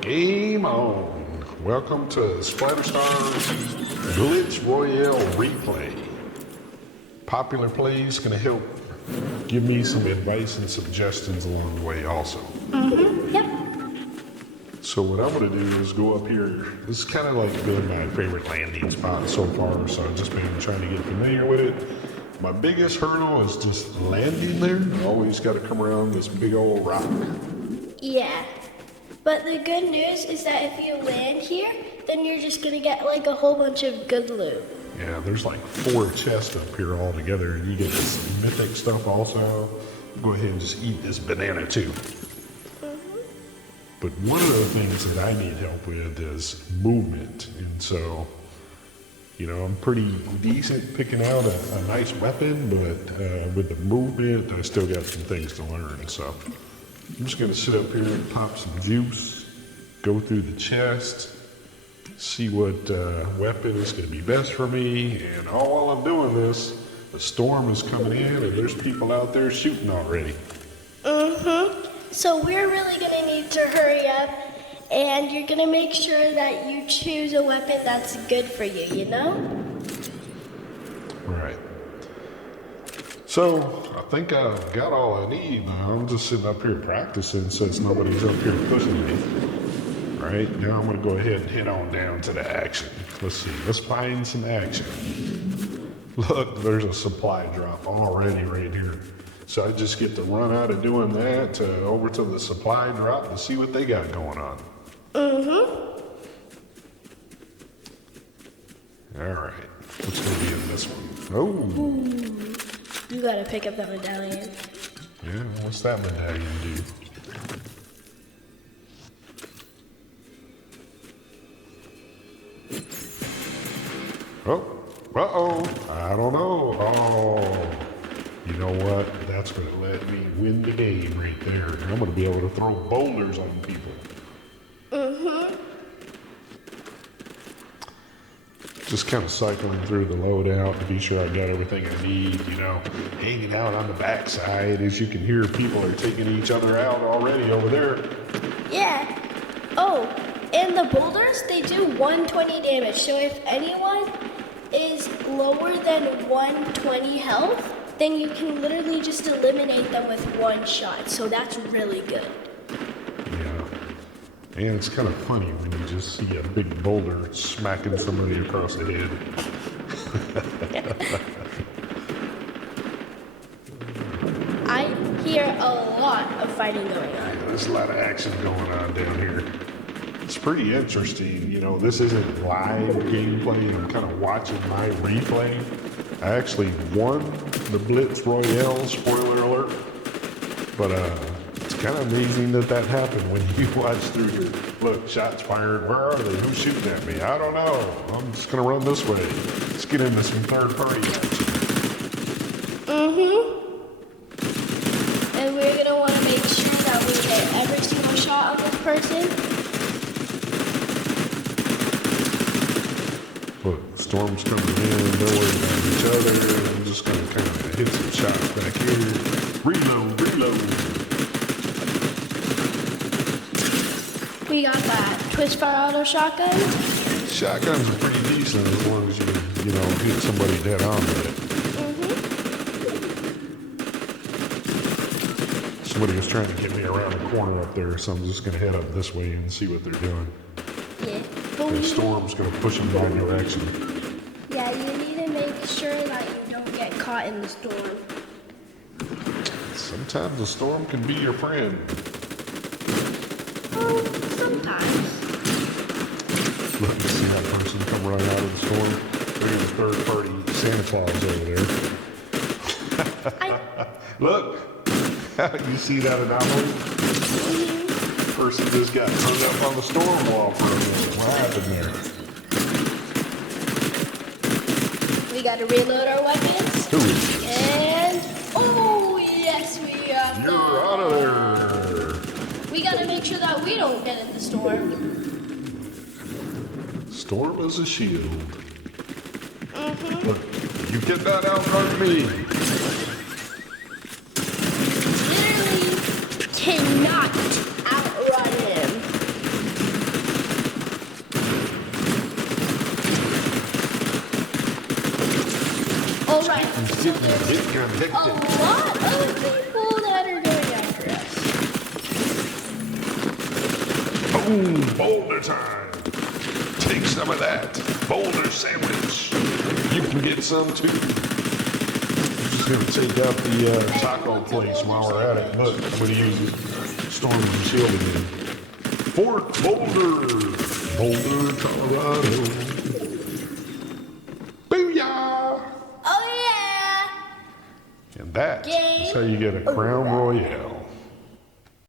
Game on. Welcome to SPLATTERSTAR Blitz Royale replay. Popular plays gonna help give me some advice and suggestions along the way also. Yep. So what I'm gonna do is go up here. This is kind of like been my favorite landing spot so far, so I've just been trying to get familiar with it. My biggest hurdle is just landing there. Always gotta come around this big old rock. Yeah. But the good news is that if you land here, then you're just gonna get like a whole bunch of good loot. Yeah, there's like 4 chests up here all together, and you get this mythic stuff also. Go ahead and just eat this banana too. But one of the things that I need help with is movement, and so, you know, I'm pretty decent picking out a nice weapon, but with the movement, I still got some things to learn. So I'm just gonna sit up here and pop some juice, go through the chest, see what weapon is gonna be best for me, and all while I'm doing this, the storm is coming in and there's people out there shooting already. So we're really gonna need to hurry up, and you're gonna make sure that you choose a weapon that's good for you, you know? Right. So I think I've got all I need now. I'm just sitting up here practicing since nobody's up here pushing me. Right, now I'm gonna go ahead and head on down to the action. Let's see, let's find some action. Look, there's a supply drop already right here. So I just get to run out of doing that over to the supply drop and see what they got going on. All right, what's gonna be in this one? Oh. You gotta pick up that medallion. Yeah, what's that medallion do? Oh, uh-oh, I don't know. Oh, you know what? That's gonna let me win the game right there. I'm gonna be able to throw boulders on people. Just kind of cycling through the loadout to be sure I got everything I need, you know, hanging out on the backside. As you can hear, people are taking each other out already over there. Yeah. Oh, and the boulders, they do 120 damage. So if anyone is lower than 120 health, then you can literally just eliminate them with one shot. So that's really good. Yeah. And it's kind of funny when you just see a big boulder smacking somebody across the head. I hear a lot of fighting going on. Yeah, there's a lot of action going on down here. It's pretty interesting. You know, this isn't live gameplay. I'm kind of watching my replay. I actually won the Blitz Royale, spoiler alert. But it's kind of amazing that happened when you watch through your, look, shots fired. Where are they? Who's shooting at me? I don't know. I'm just going to run this way. Let's get into some third-party action. And we're gonna want to make sure that we get every single shot on this person. Look, storm's coming in. They're worried about each other. I'm just going to kind of hit some shots back here. Reload, reload. We got that twist fire auto shotgun. Shotguns are pretty decent as long as you know, hit somebody dead on with it. Somebody was trying to get me around the corner up there, so I'm just going to head up this way and see what they're doing. Yeah. The storm's going to push them my direction. Yeah, you need to make sure that you don't get caught in the storm. Sometimes the storm can be your friend. Oh, sometimes. Look, you see that person come running out of the storm? Look at the third-party Santa Claus over there. Look, you see that anomaly? The person just got hung up on the storm wall for a minute. What happened there? We gotta reload our weapons. And oh yes, we are. You're out of there. We gotta make sure that we don't get in the storm. Storm is a shield. Look, you cannot outrun me. Literally cannot outrun him. there's Get convicted. a lot of people that are going after us. Boom, Boulder time. Take some of that Boulder sandwich. You can get some too. I'm just going to take out the taco place while we're at it. Look, I'm going to use Storm and Shield again. Fort Boulder, Boulder, Colorado. Booyah! Oh yeah! And that Game is how you get a Crown Royale.